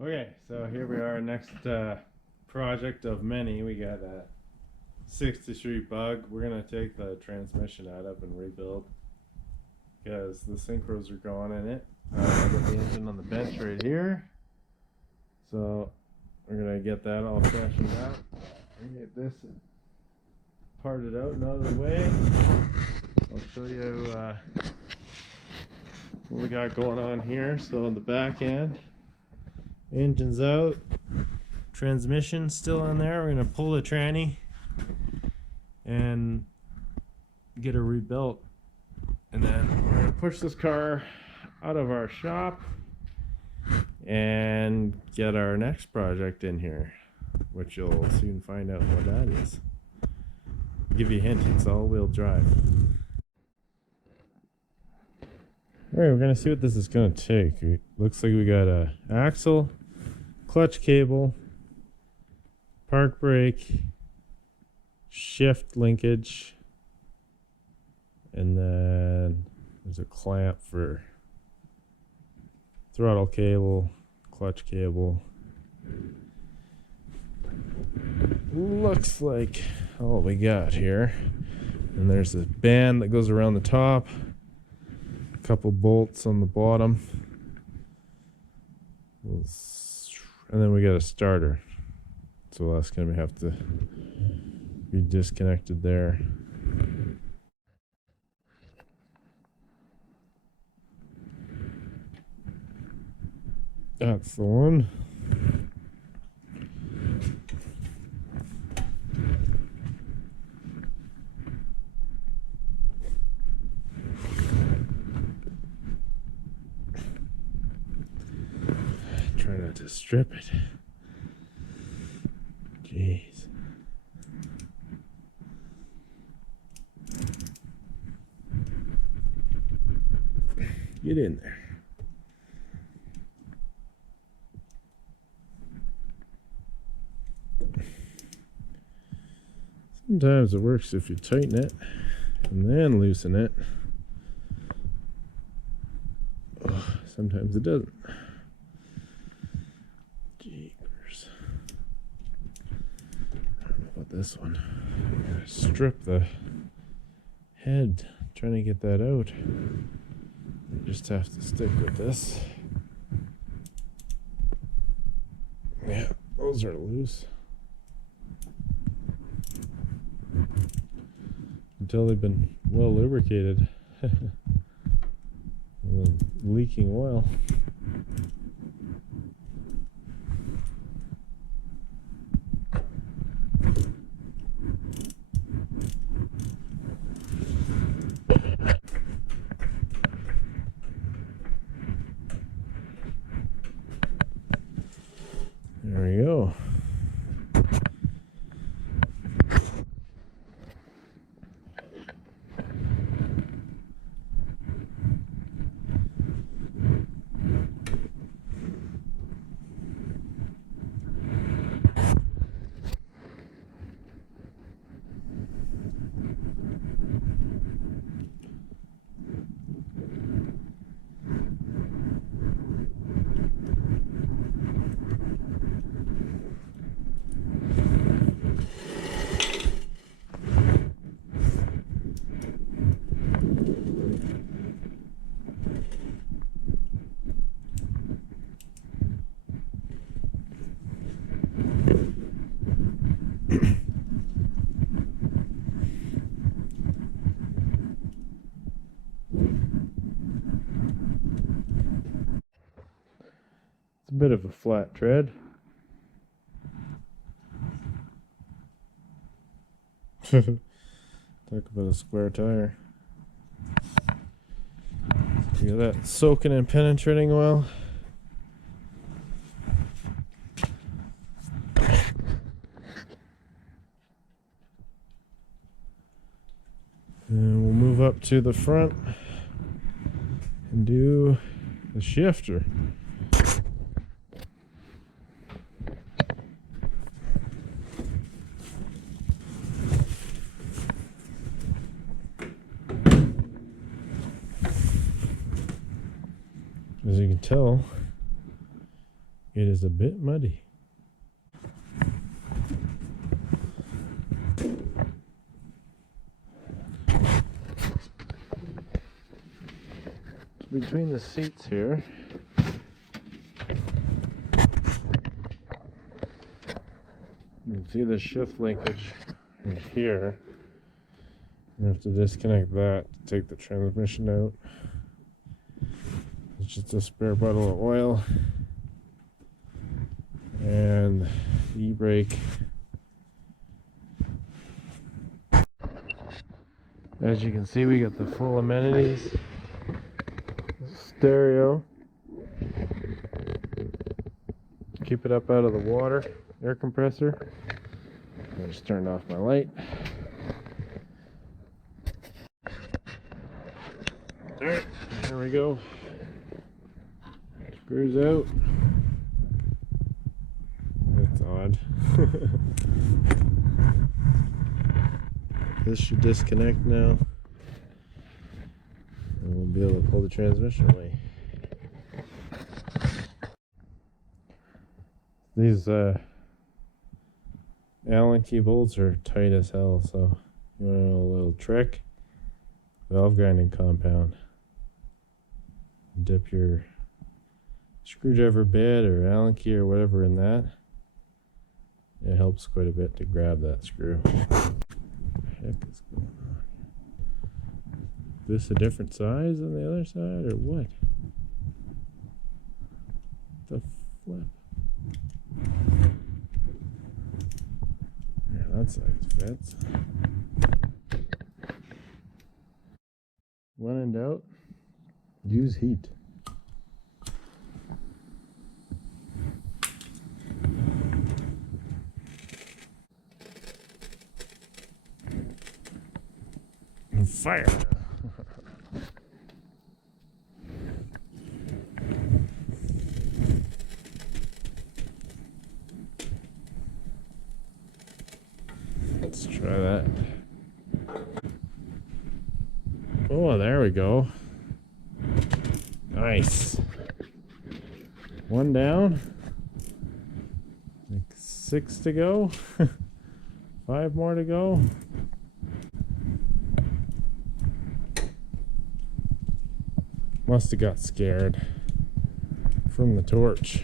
Okay, so here we are, next project of many. We got a 63 bug. We're gonna take the transmission out of and rebuild because the synchros are gone in it. I got the engine on the bench right here, so we're gonna get that all freshened out and get this parted out and out of the way. I'll show you what we got going on here. So on the back end, engine's out, transmission still on there. We're gonna pull the tranny and get her rebuilt, and then we're gonna push this car out of our shop and get our next project in here, which you'll soon find out what that is. I'll give you a hint, it's all-wheel drive. Alright, we're gonna see what this is gonna take. It looks like we got a axle, clutch cable, park brake, shift linkage, and then there's a clamp for throttle cable, clutch cable. Looks like all we got here. And there's a band that goes around the top, a couple bolts on the bottom, and then we got a starter. So that's gonna have to be disconnected there. That's the one. Try not to strip it. Jeez. Get in there. Sometimes it works if you tighten it and then loosen it. Oh, sometimes it doesn't. Jeepers. I don't know about this one. I gotta strip the head trying to get that out. I just have to stick with this. Yeah, those are loose. Until they've been well lubricated. And leaking oil. There we go. It's a bit of a flat tread. Talk about a square tire. Look at that, soaking and penetrating well. And we'll move up to the front and do the shifter. As you can tell, It is a bit muddy. Between the seats here, you can see the shift linkage right here. You have to disconnect that to take the transmission out. It's just a spare bottle of oil and the e-brake. As you can see, we got the full amenities. Stereo. Keep it up out of the water. Air compressor. I just turned off my light. Alright, there we go. Screws out. That's odd. This should disconnect now. And we'll be able to pull the transmission away. These Allen key bolts are tight as hell, so you want to know a little trick? Valve grinding compound. Dip your screwdriver bit or Allen key or whatever in that. It helps quite a bit to grab that screw. What the heck is going on? Is this a different size than the other side or what? The flip. Yeah, that size fits. When in doubt, use heat. Fire! Let's try that. Oh, there we go. Nice. One down. Like 6 to go. 5 more to go. Must have got scared from the torch.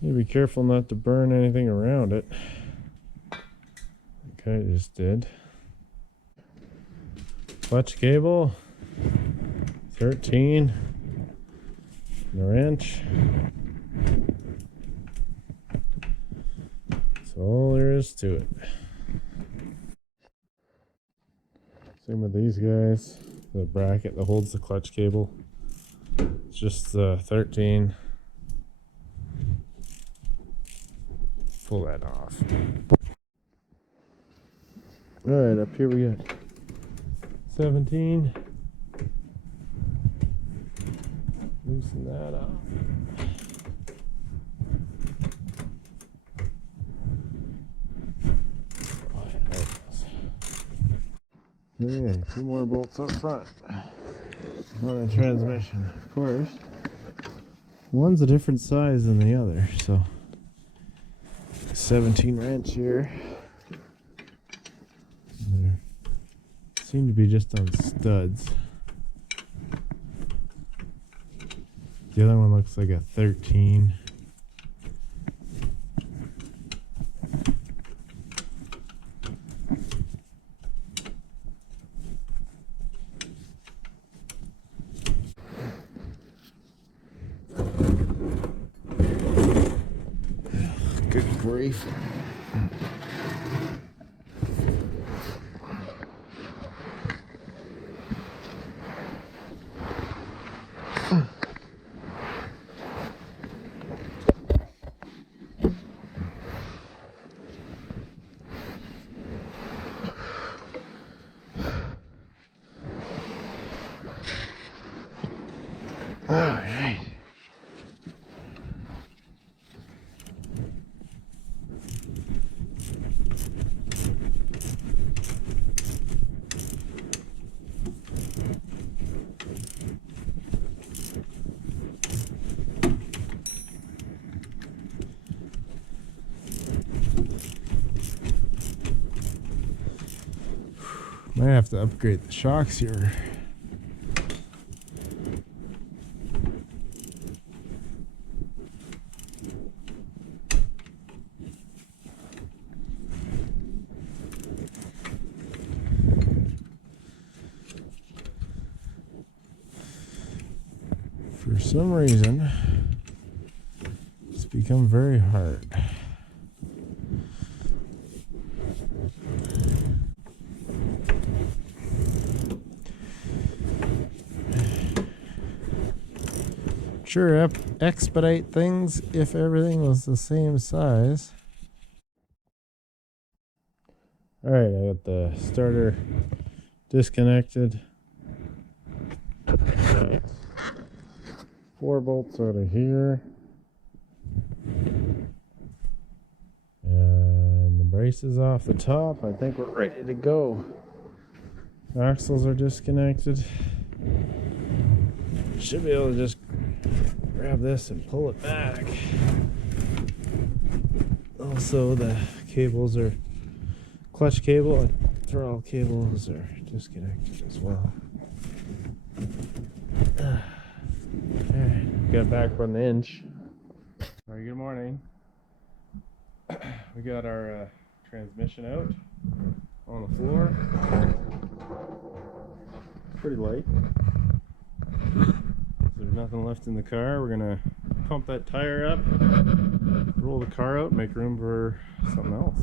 You be careful not to burn anything around it. Okay, I just did. Clutch cable, 13, and a wrench. That's all there is to it. Same with these guys. The bracket that holds the clutch cable. It's just 13. Pull that off. Alright, up here we got 17. Loosen that up. Oh, yeah, there it goes. Okay, 2 more bolts up front on the transmission. Of course, one's a different size than the other, so 17 wrench here. They seem to be just on studs. The other one looks like a 13. Good grief. Might have to upgrade the shocks here. For some reason, it's become very hard. Sure, expedite things if everything was the same size. Alright, I got the starter disconnected. 4 bolts out of here. And the brace is off the top. I think we're ready to go. Axles are disconnected. Should be able to just grab this and pull it back. Also, the cables are clutch cable and throttle cables are disconnected as well. Alright, got back 1 inch. Alright, good morning. We got our transmission out on the floor. Pretty light. There's nothing left in the car. We're gonna pump that tire up, roll the car out, make room for something else.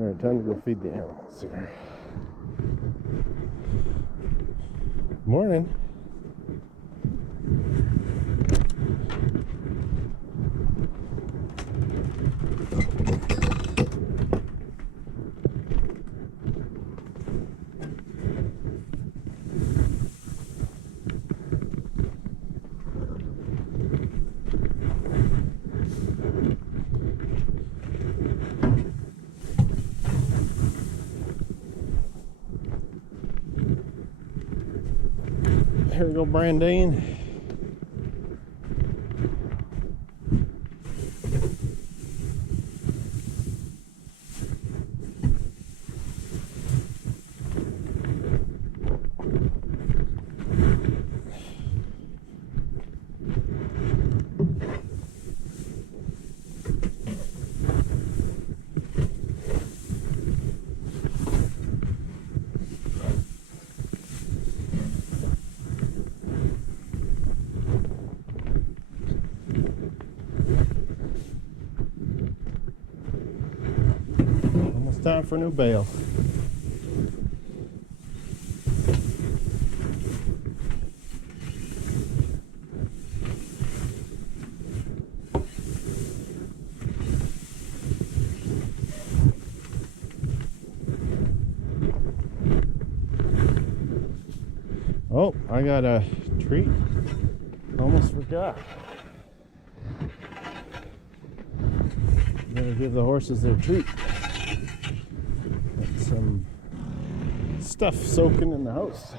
Alright, time to go feed the animals here. Morning. Here we go, Brandine. Time for a new bale. Oh, I got a treat. Almost forgot. Gotta give the horses their treat. Some stuff soaking in the house.